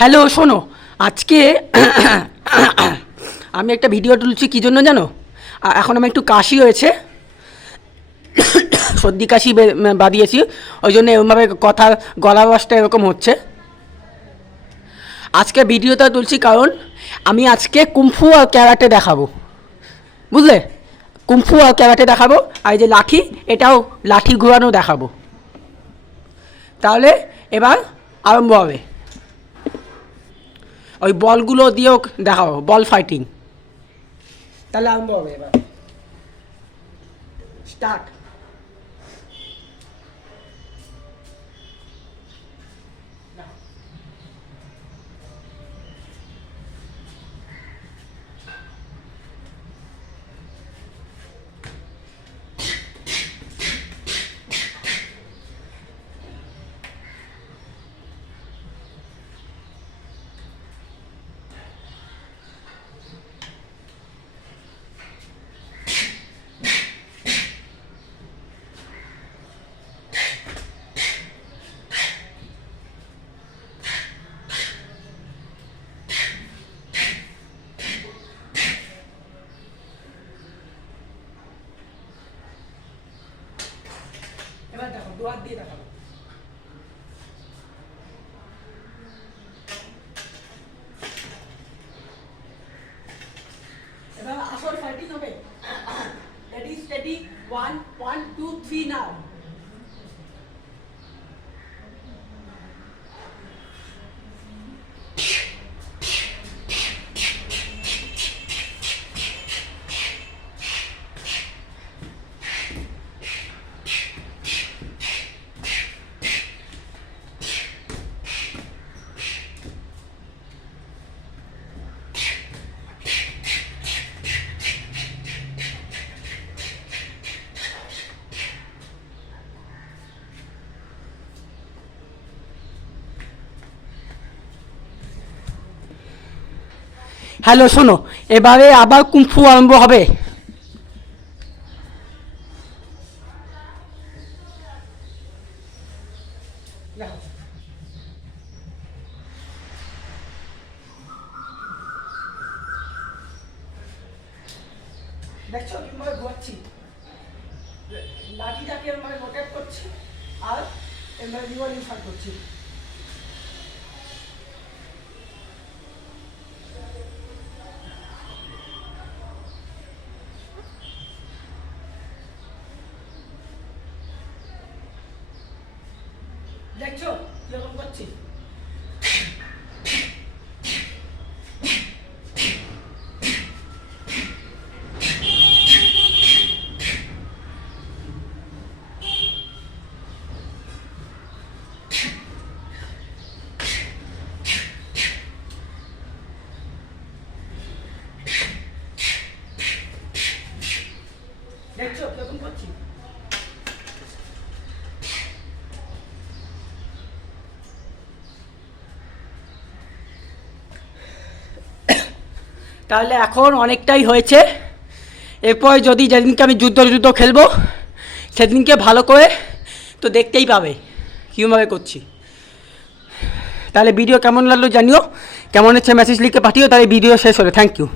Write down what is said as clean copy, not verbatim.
হ্যালো শোনো, আজকে আমি একটা ভিডিও তুলছি কী জন্য জানো? এখন আমার একটু কাশি হয়েছে, সর্দি কাশি বাদিয়েছি, ওই জন্য এরকমভাবে কথা গলা আওয়াজটা এরকম হচ্ছে। আজকে ভিডিওটা তুলছি কারণ আমি আজকে কুম্ফু আর ক্যারাটে দেখাবো, বুঝলে? কুম্ফু আর ক্যারাটে দেখাবো, আর এই যে লাঠি, এটাও লাঠি ঘোরানো দেখাবো। তাহলে এবার আরম্ভ হবে। ওই বলগুলো দিয়েও দেখাবো, বল ফাইটিং। তাহলে আরম্ভ হবে, এবার স্টার্ট। এবার দেখো, দু হাত দিয়ে দেখাবো। এবার আসল ফাইটিং হবে। রেডি স্টেডি, 1 1 2 3 নাও। হ্যালো শোনো, এবারে আবার কুম্ফু আরম্ভ হবে। দেখছো কিভাবে ঘুরছি, লাঠিটাকে এরকম রোটেট করছি আর এবার রিভলিং শট করছি। দেখছো কিরকম করছি? দেখছো কিরকম করছি? তাহলে এখন অনেকটাই হয়েছে। এরপর যদি যেদিনকে আমি যুদ্ধ খেলবো সেদিনকে ভালো করে তো দেখতেই পাবে কীভাবে করছি। তাহলে ভিডিও কেমন লাগলো জানিও, কেমন হচ্ছে মেসেজ লিখে পাঠিও। তাহলে ভিডিও শেষ হলো, থ্যাংক ইউ।